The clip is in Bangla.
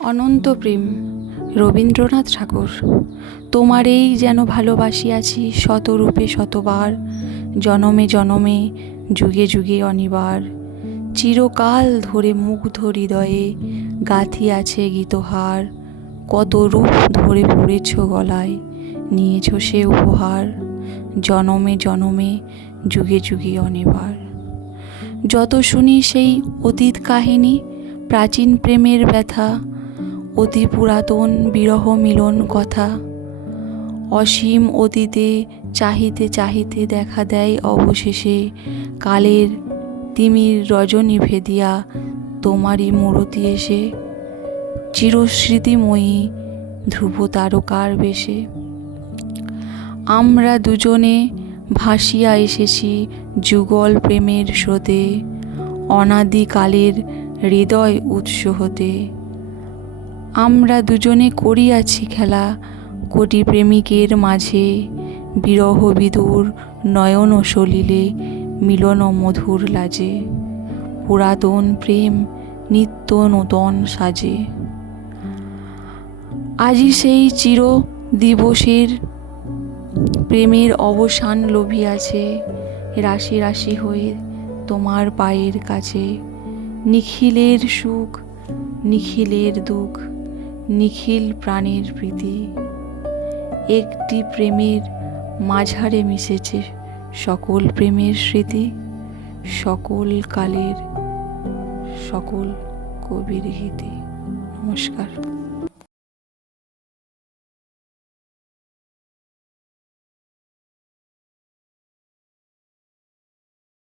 অনন্ত প্রেম, রবীন্দ্রনাথ ঠাকুর। তোমারেই যেন ভালোবাসিয়াছি শতরূপে শতবার, জনমে জনমে যুগে যুগে অনিবার। চিরকাল ধরে মুগ্ধ হৃদয়ে গাঁথিয়াছে গীতহার, কত রূপ ধরে পড়েছ গলায়, নিয়েছ সে উপহার, জনমে জনমে যুগে যুগে অনিবার। যত শুনি সেই অতীত কাহিনী, প্রাচীন প্রেমের ব্যথা, অতি পুরাতন বিরহ মিলন কথা, অসীম অতীতে চাহিতে চাহিতে দেখা দেয় অবশেষে কালের তিমির রজনী ভেদিয়া তোমারই মূরতি এসে, চিরস্মৃতিময়ী ধ্রুব তারকার বেশে। আমরা দুজনে ভাসিয়া এসেছি যুগল প্রেমের স্রোতে, অনাদিকালের হৃদয় উৎস হতে। আমরা দুজনে করিয়াছি খেলা কোটি প্রেমিকের মাঝে, বিরহ বিদুর নয়ন সলিলে মিলন মধুর লাজে, পুরাতন প্রেম নিত্য নূতন সাজে। আজি সেই চির দিবসের প্রেমের অবসান লোভিয়াছে, রাশি রাশি হয়ে তোমার পায়ের কাছে। নিখিলের সুখ নিখিলের দুঃখ, নিখিল প্রাণের প্রীতি, একটি প্রেমের মাঝারে মিশেছে সকল প্রেমের স্মৃতি, সকল কালের সকল কবির গীতি। নমস্কার।